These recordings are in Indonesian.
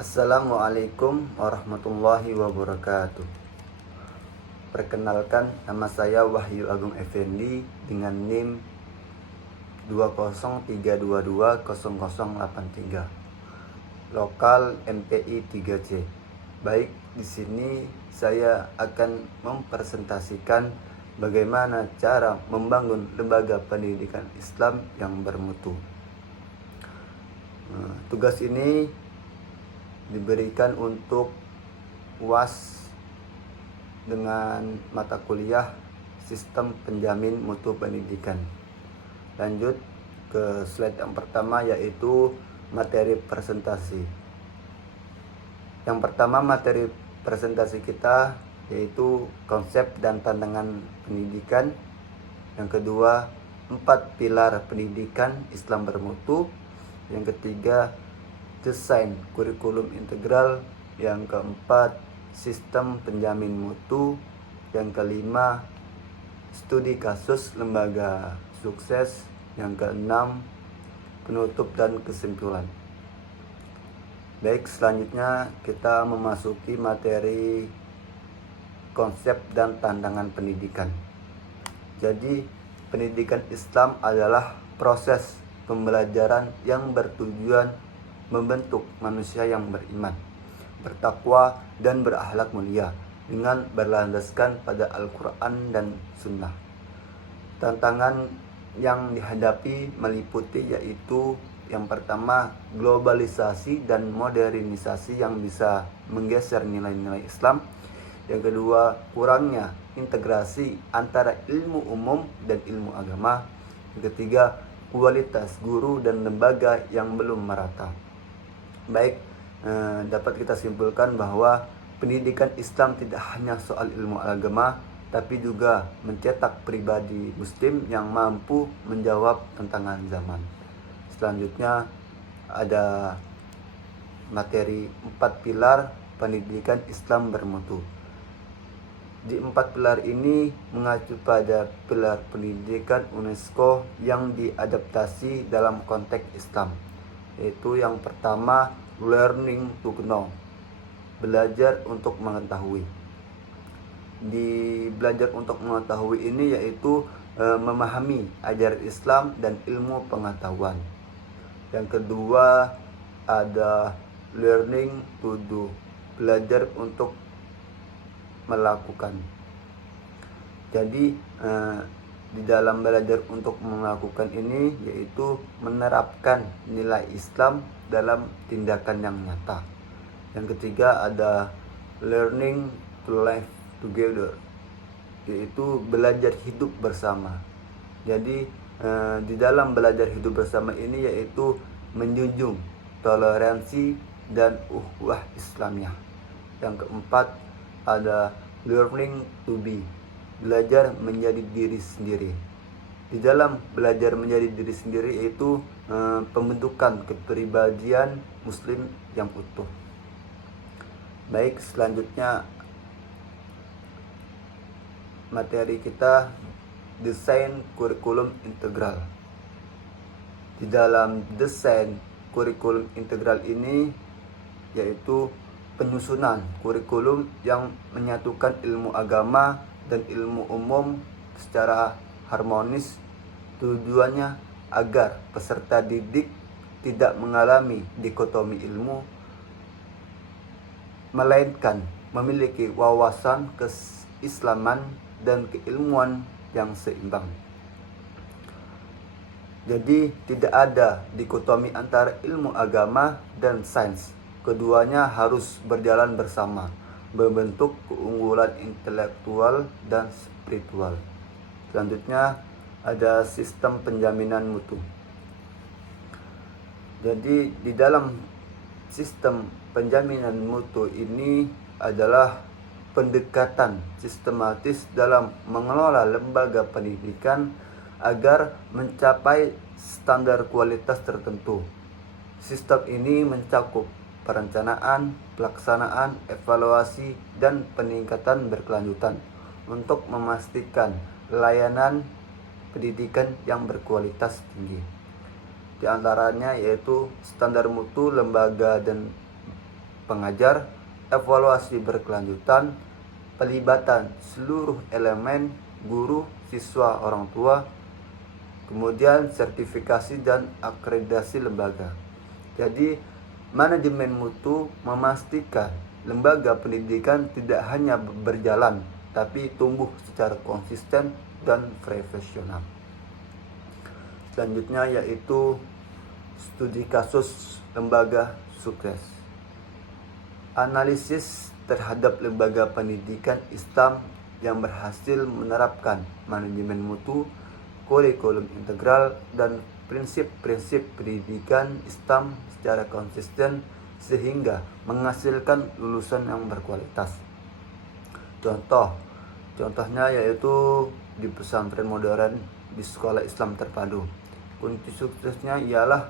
Assalamualaikum warahmatullahi wabarakatuh. Perkenalkan, nama saya Wahyu Agung Effendi dengan NIM 203220083. Lokal MPI 3C. Baik, di sini saya akan mempresentasikan bagaimana cara membangun lembaga pendidikan Islam yang bermutu. Tugas ini diberikan untuk UAS dengan mata kuliah Sistem Penjamin Mutu Pendidikan. Lanjut ke slide yang pertama, yaitu materi presentasi. Yang pertama, materi presentasi kita yaitu konsep dan tantangan pendidikan. Yang kedua, 4 pilar pendidikan Islam bermutu. Yang ketiga, desain kurikulum integral. Yang keempat, sistem penjamin mutu. Yang kelima, studi kasus lembaga sukses. Yang keenam, penutup dan kesimpulan. Baik, selanjutnya kita memasuki materi konsep dan tantangan pendidikan. Jadi, pendidikan Islam adalah proses pembelajaran yang bertujuan membentuk manusia yang beriman, bertakwa, dan berakhlak mulia dengan berlandaskan pada Al-Quran dan Sunnah. Tantangan yang dihadapi meliputi yaitu yang pertama, globalisasi dan modernisasi yang bisa menggeser nilai-nilai Islam. Yang kedua, kurangnya integrasi antara ilmu umum dan ilmu agama. Yang ketiga, kualitas guru dan lembaga yang belum merata. Baik, dapat kita simpulkan bahwa pendidikan Islam tidak hanya soal ilmu agama, tapi juga mencetak pribadi muslim yang mampu menjawab tantangan zaman. Selanjutnya ada materi 4 pilar pendidikan Islam bermutu. Di 4 pilar ini mengacu pada pilar pendidikan UNESCO yang diadaptasi dalam konteks Islam, yaitu yang pertama, learning to know, belajar untuk mengetahui. Di belajar untuk mengetahui ini yaitu memahami ajaran Islam dan ilmu pengetahuan. Yang kedua ada learning to do, belajar untuk melakukan. Jadi di dalam belajar untuk melakukan ini yaitu menerapkan nilai Islam dalam tindakan yang nyata. Yang ketiga ada learning to live together, yaitu belajar hidup bersama. Jadi di dalam belajar hidup bersama ini yaitu menjunjung toleransi dan ukhuwah Islamiyah. Yang keempat ada learning to be, belajar menjadi diri sendiri. Di dalam belajar menjadi diri sendiri yaitu pembentukan kepribadian muslim yang utuh. Baik, selanjutnya materi kita desain kurikulum integral. Di dalam desain kurikulum integral ini yaitu penyusunan kurikulum yang menyatukan ilmu agama dan ilmu umum secara harmonis. Tujuannya agar peserta didik tidak mengalami dikotomi ilmu, melainkan memiliki wawasan keislaman dan keilmuan yang seimbang. Jadi tidak ada dikotomi antara ilmu agama dan sains. Keduanya harus berjalan bersama, membentuk keunggulan intelektual dan spiritual. Selanjutnya ada sistem penjaminan mutu. Jadi di dalam sistem penjaminan mutu ini adalah pendekatan sistematis dalam mengelola lembaga pendidikan agar mencapai standar kualitas tertentu. Sistem ini mencakup perencanaan, pelaksanaan, evaluasi, dan peningkatan berkelanjutan untuk memastikan layanan pendidikan yang berkualitas tinggi. Di antaranya yaitu standar mutu lembaga dan pengajar, evaluasi berkelanjutan, pelibatan seluruh elemen guru, siswa, orang tua, kemudian sertifikasi dan akreditasi lembaga. Jadi manajemen mutu memastikan lembaga pendidikan tidak hanya berjalan, tapi tumbuh secara konsisten dan profesional. Selanjutnya yaitu studi kasus lembaga sukses. Analisis terhadap lembaga pendidikan Islam yang berhasil menerapkan manajemen mutu, kurikulum integral, dan prinsip-prinsip pendidikan Islam secara konsisten sehingga menghasilkan lulusan yang berkualitas. Contohnya yaitu di pesantren modern, di sekolah Islam terpadu. Kunci suksesnya ialah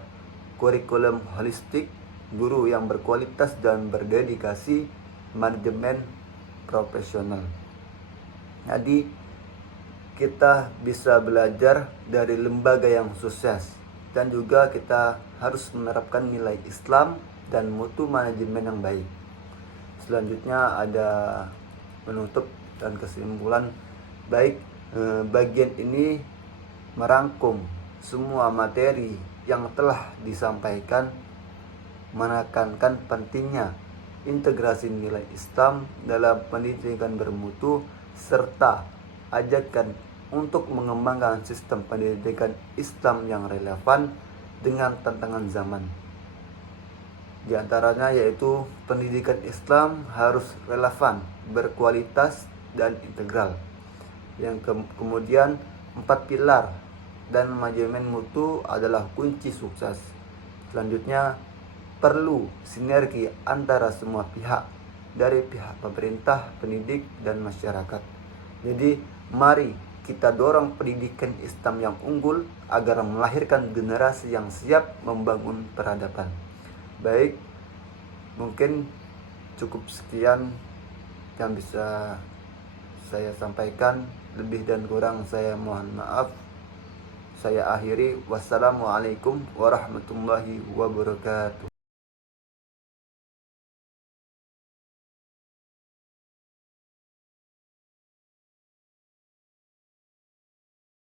kurikulum holistik, guru yang berkualitas dan berdedikasi, manajemen profesional. Jadi kita bisa belajar dari lembaga yang sukses, dan juga kita harus menerapkan nilai Islam dan mutu manajemen yang baik. Selanjutnya ada penutup dan kesimpulan. Bagian ini merangkum semua materi yang telah disampaikan, menekankan pentingnya integrasi nilai Islam dalam pendidikan bermutu, serta ajakan untuk mengembangkan sistem pendidikan Islam yang relevan dengan tantangan zaman. Di antaranya yaitu pendidikan Islam harus relevan, berkualitas, dan integral. Kemudian 4 pilar dan manajemen mutu adalah kunci sukses. Selanjutnya perlu sinergi antara semua pihak, dari pihak pemerintah, pendidik, dan masyarakat. Jadi mari kita dorong pendidikan Islam yang unggul agar melahirkan generasi yang siap membangun peradaban. Baik, mungkin cukup sekian yang bisa saya sampaikan. Lebih dan kurang saya mohon maaf. Saya akhiri. Wassalamualaikum warahmatullahi wabarakatuh.